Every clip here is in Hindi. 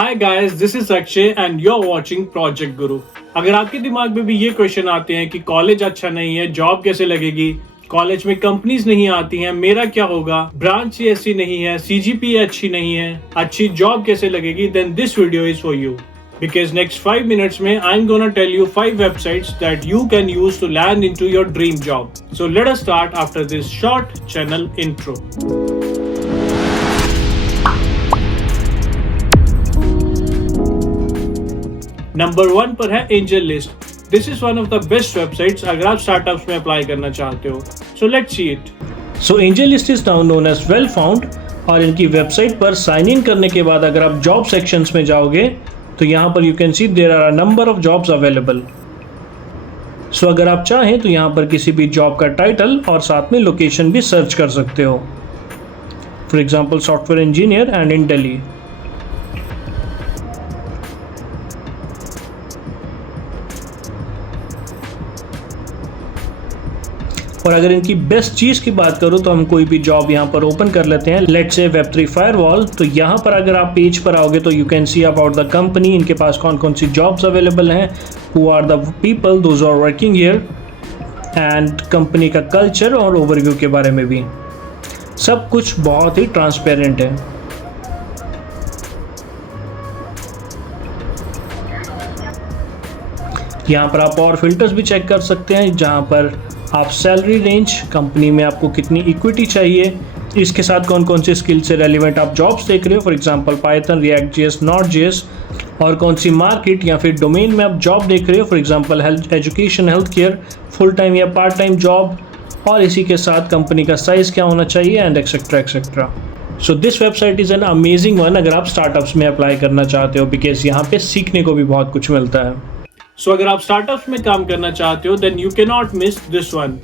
Hi guys, this is Akshay and you are watching Project Guru. अगर आपके दिमाग में भी ये क्वेश्चन आते हैं कि कॉलेज अच्छा नहीं है, जॉब कैसे लगेगी, कॉलेज में कंपनीज नहीं आती हैं, मेरा क्या होगा, ब्रांच ही ऐसी नहीं है, सीजीपीए अच्छी नहीं है, अच्छी जॉब कैसे लगेगी, then this video is for you. Because next 5 minutes में I'm gonna tell you 5 websites that you can use to land into your dream job. So let us start after this short channel intro. Number 1 पर है AngelList. This is one of the best websites अगर आप स्टार्टअप्स में अप्लाई करना चाहते हो। So let's see it. So AngelList is now known as Wellfound और इनकी वेबसाइट पर साइन इन करने के बाद अगर आप जॉब सेक्शंस में जाओगे तो यहाँ पर you can see there are a number of jobs available. So अगर आप चाहें तो यहाँ पर किसी भी जॉब का टाइटल और साथ में लोकेशन भी सर्च कर सकते हो। For example software engineer and in Delhi. और अगर इनकी बेस्ट चीज़ की बात करूँ तो हम कोई भी जॉब यहाँ पर ओपन कर लेते हैं, लेट्स से वेब3 फायरवॉल। तो यहाँ पर अगर आप पेज पर आओगे तो you can see about the company, इनके पास कौन कौन सी जॉब्स अवेलेबल हैं, who are the people those are working here, and company का कल्चर और ओवरव्यू के बारे में भी। सब कुछ बहुत ही ट्रांसपेरेंट है। यहाँ पर आप और फिल्टर्स भी चेक कर सकते हैं, जहाँ पर आप सैलरी रेंज, कंपनी में आपको कितनी इक्विटी चाहिए, इसके साथ कौन कौन से स्किल से रेलिवेंट आप जॉब्स देख रहे हो, for example Python, react JS, not JS, और कौन सी मार्केट या फिर डोमेन में आप जॉब देख रहे हो, for example health education, health care, full time या पार्ट टाइम जॉब, और इसी के साथ कंपनी का साइज़ क्या होना चाहिए and etcetera etcetera. So this website is an amazing one अगर आप स्टार्टअप्स में अप्लाई करना चाहते हो, बिकॉज यहाँ पे सीखने को भी बहुत कुछ मिलता है। सो अगर आप स्टार्टअप्स में काम करना चाहते हो then you can not miss this one.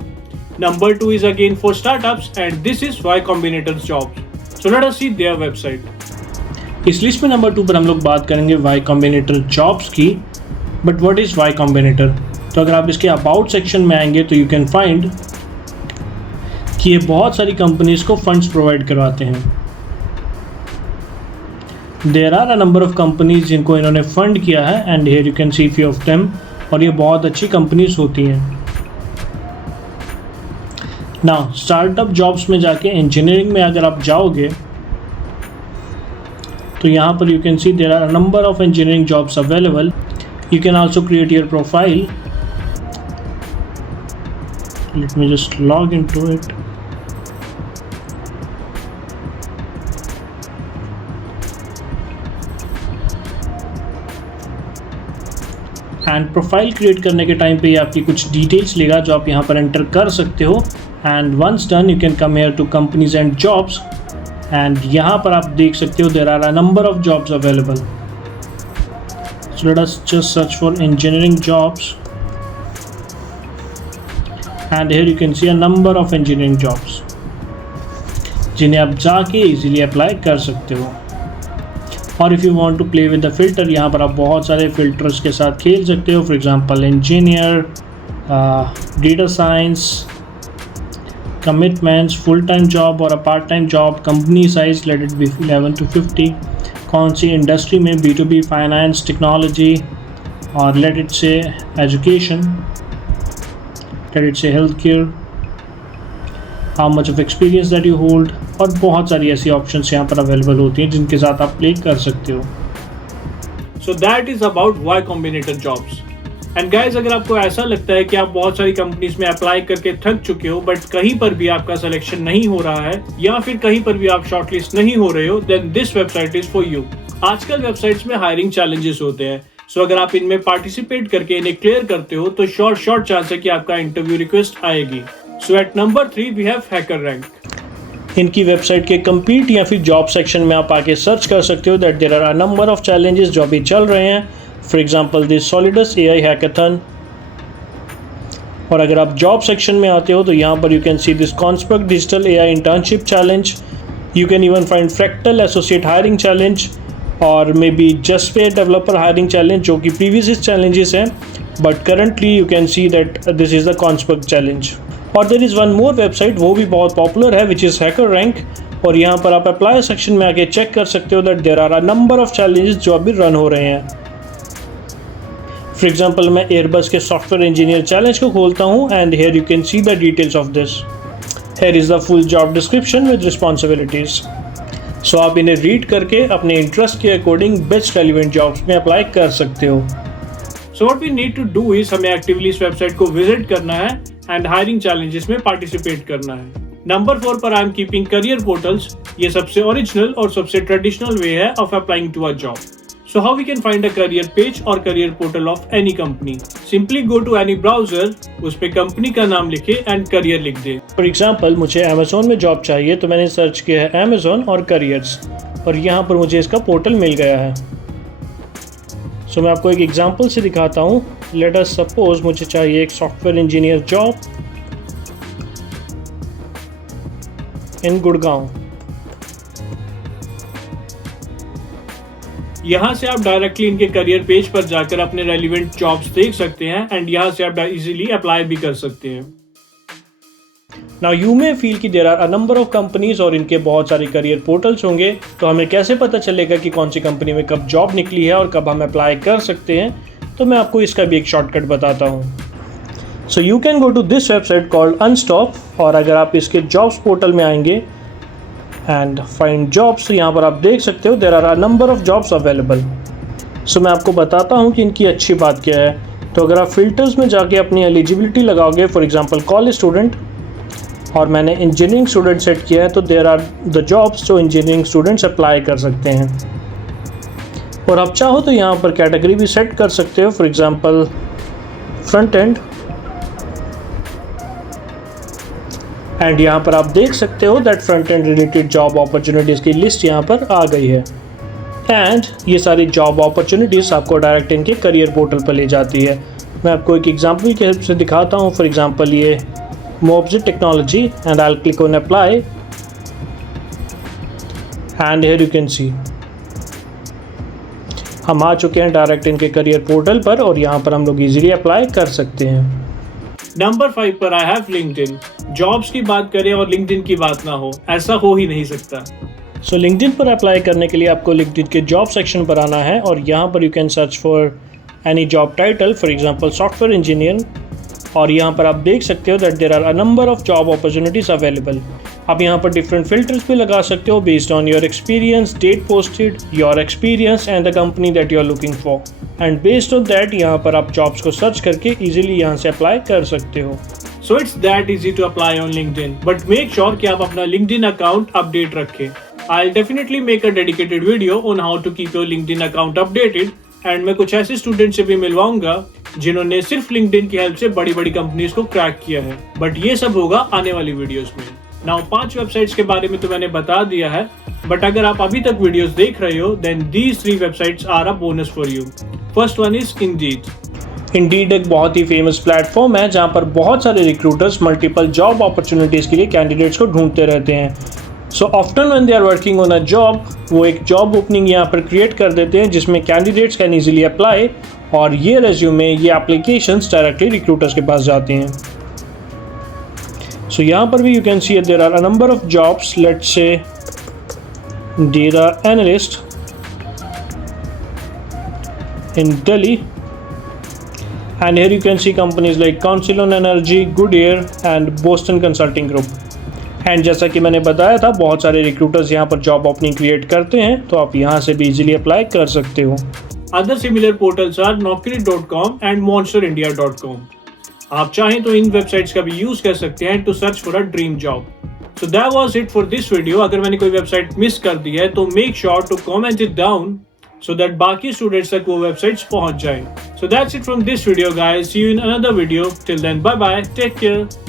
Number 2 is again for startups and this is Y Combinator's jobs. So let us see their website. इस लिस्ट में नंबर 2 पर हम लोग बात करेंगे वाई कॉम्बिनेटर जॉब्स की। But what is Y Combinator? तो अगर आप इसके अबाउट सेक्शन में आएंगे तो यू कैन फाइंड कि ये बहुत सारी कंपनीज को फंड्स प्रोवाइड करवाते हैं। There are a number of companies जिनको इन्होंने फंड किया है and here you can see few of them, और ये बहुत अच्छी कंपनीज होती हैं। नाउ स्टार्टअप जॉब्स में जाके इंजीनियरिंग में अगर आप जाओगे तो यहाँ पर you can see there are a number of engineering jobs available. You can also create your profile. Let me just log into it. And profile create करने के टाइम पे ये आपकी कुछ डिटेल्स लेगा जो आप यहाँ पर एंटर कर सकते हो। And once done you can come here to companies and jobs, and यहाँ पर आप देख सकते हो there are a number of jobs available. So let us just search for engineering jobs and here you can see a number of engineering jobs जिन्हें आप जाके इजीली अप्लाई कर सकते हो। और if you want to play with the filter, यहाँ पर आप बहुत सारे फिल्टर्स के साथ खेल सकते हो। For example engineer, data science, commitments, full time job और a part time job, company size let it be 11 to 50, कौन सी इंडस्ट्री में, B2B, फाइनेंस, टेक्नोलॉजी, और let it say education, let it say health care, how much of experience that you hold, और बहुत सारी ऐसी ऑप्शंस यहाँ पर अवेलेबल होती हैं जिनके साथ आप प्ले कर सकते हो। So that is about Y Combinator jobs. And guys, अगर आपको ऐसा लगता है कि आप बहुत सारी कंपनीज में अप्लाई करके थक चुके हो बट कहीं पर भी आपका सिलेक्शन नहीं हो रहा है या फिर कहीं पर भी आप शॉर्टलिस्ट नहीं हो रहे हो, then this website is for you. आजकल वेबसाइट्स में हायरिंग चैलेंजेस होते हैं, सो अगर आप इनमें पार्टिसिपेट करके इन्हें क्लियर करते हो तो शॉर्ट चांस है कि आपका इंटरव्यू रिक्वेस्ट आएगी। सो एट नंबर 3 वी हैव हैकररैंक। इनकी वेबसाइट के कंपीट या फिर जॉब सेक्शन में आप आके सर्च कर सकते हो that there are a number of challenges जो अभी चल रहे हैं। For example this Solidus AI hackathon. और अगर आप जॉब सेक्शन में आते हो तो यहाँ पर you can see this Conspect digital AI internship challenge. You can even find Fractal associate hiring challenge और maybe Juspay developer hiring challenge, जो कि प्रीवियस चैलेंजेस हैं, but currently you can see that this is the Conspect challenge. और there is one more website, वो भी बहुत पॉपुलर है, विच इज़ हैकर रैंक। और यहाँ पर आप अप्लाई सेक्शन में आके चेक कर सकते हो that there are a number of challenges जो अभी रन हो रहे हैं। फॉर एग्जाम्पल मैं एयरबस के सॉफ्टवेयर इंजीनियर चैलेंज को खोलता हूँ and here you can see the details of this. Here is the full job description with responsibilities. So आप इन्हें रीड करके अपने इंटरेस्ट के अकॉर्डिंग बेस्ट रेलिवेंट जॉब्स में अप्लाई कर सकते हो। So what we need to do is हमें एक्टिवली इस वेबसाइट को विजिट करना है एंड हायरिंग चैलेंजेस में पार्टिसिपेट करना है। नंबर 4 पर I am keeping career portals. ये सबसे ओरिजिनल और सबसे ट्रेडिशनल वे है of applying to a job. So how we can find a career page or career portal of any company? Simply go to any browser, उस पे कंपनी का नाम लिखे एंड करियर लिख दे। फॉर एग्जाम्पल मुझे अमेज़ोन में जॉब चाहिए तो मैंने सर्च किया है अमेज़ोन और करियर्स, और यहाँ पर मुझे इसका पोर्टल मिल गया है। सो मैं आपको एक एग्जाम्पल से दिखाता हूँ। लेट अस सपोज मुझे चाहिए एक software engineer job in Gurgaon. यहाँ से आप डायरेक्टली इनके करियर पेज पर जाकर अपने रेलिवेंट जॉब्स देख सकते हैं एंड यहाँ से आप इजीली अप्लाई भी कर सकते हैं। नाउ यू मे फील कि there are a number of companies और इनके बहुत सारे करियर पोर्टल्स होंगे, तो हमें कैसे पता चलेगा कि कौन सी कंपनी में कब जॉब निकली है और कब हम अप्लाई कर सकते हैं? तो मैं आपको इसका भी एक शॉर्टकट बताता हूँ। So you can go to this website called Unstop, और अगर आप इसके जॉब्स पोर्टल में आएंगे एंड फाइंड जॉब्स, यहाँ पर आप देख सकते हो there are a number of jobs available. So मैं आपको बताता हूँ कि इनकी अच्छी बात क्या है। तो अगर आप फिल्टर्स में जाके अपनी एलिजिबिलिटी लगाओगे, फॉर एग्जांपल कॉलेज स्टूडेंट, और मैंने इंजीनियरिंग स्टूडेंट सेट किया है, तो देयर आर द जॉब्स जो इंजीनियरिंग स्टूडेंट्स अप्लाई कर सकते हैं। और आप चाहो तो यहाँ पर कैटेगरी भी सेट कर सकते हो, for example front end, and यहाँ पर आप देख सकते हो that front end related job opportunities की लिस्ट यहाँ पर आ गई है। एंड ये सारी जॉब अपॉर्चुनिटीज़ आपको डायरेक्ट इनके करियर पोर्टल पर ले जाती है। मैं आपको एक एग्जांपल के हेल्प से दिखाता हूँ। फॉर एग्जांपल ये मोब्जिट technology, and I will click on apply, and here you can see हम आ चुके हैं डायरेक्ट इनके करियर पोर्टल पर, और यहाँ पर हम लोग इजीली अप्लाई कर सकते हैं। नंबर 5 पर आई हैव लिंक्डइन। जॉब्स की बात करें और लिंक्डइन की बात ना हो, ऐसा हो ही नहीं सकता। सो लिंक्डइन पर अप्लाई करने के लिए आपको लिंक्डइन के जॉब सेक्शन पर आना है, और यहाँ पर you can search for any job title, for example software engineer, और यहाँ पर आप देख सकते हो that there are a number of job opportunities available. आप यहाँ पर डिफरेंट फिल्टर्स भी लगा सकते हो based on your experience, date posted, your experience and the company that you are looking for, and based on that यहाँ पर आप जॉब्स को सर्च करके इजीली यहाँ से अप्लाई कर सकते हो। So it's that easy to apply on LinkedIn, but make sure कि आप अपना LinkedIn account update रखें। I'll definitely make a dedicated video on how to keep your LinkedIn account updated, and मैं कुछ ऐसे स्टूडेंट से भी मिलवाऊंगा जिन्होंने सिर्फ LinkedIn की हेल्प से बड़ी बड़ी कंपनीज को क्रैक किया है। बट ये सब होगा आने वाली वीडियोस में। नाउ 5 वेबसाइट्स के बारे में तो मैंने बता दिया है, बट अगर आप अभी तक वीडियोस देख रहे हो, then these 3 websites are a bonus for you. First one is Indeed। Indeed एक बहुत ही फेमस प्लेटफॉर्म है जहाँ पर बहुत सारे रिक्रूटर्स मल्टीपल जॉब अपॉर्चुनिटीज़ के लिए कैंडिडेट्स को ढूंढते रहते हैं। So often when they are working on a job, वो एक जॉब ओपनिंग यहाँ पर क्रिएट कर देते हैं जिसमें कैंडिडेट्स कैन इजीली अप्लाई, और ये रेज्यूमे, ये एप्लीकेशंस डायरेक्टली रिक्रूटर्स के पास जाते हैं। सो यहाँ पर भी you can see there are a number of jobs, let's say data analyst in Delhi, and here you can see companies like Consilon Energy, Goodyear and Boston Consulting Group। And जैसा कि मैंने बताया था, बहुत सारे रिक्रूटर्स यहाँ पर जॉब ओपनिंग क्रिएट करते हैं, तो आप यहाँ से भी इजीली अप्लाई कर सकते हो। Other similar portals are Naukri.com and MonsterIndia.com। आप चाहें तो इन वेबसाइट्स का भी यूज कर सकते हैं to search for a dream job. So that was it for this video. अगर मैंने कोई वेबसाइट मिस कर दी है तो make sure to comment it down so that बाकी स्टूडेंट्स तक वो वेबसाइट्स पहुंच जाएं। So that's it from this video guys. See you in another video. Till then, bye bye. Take care.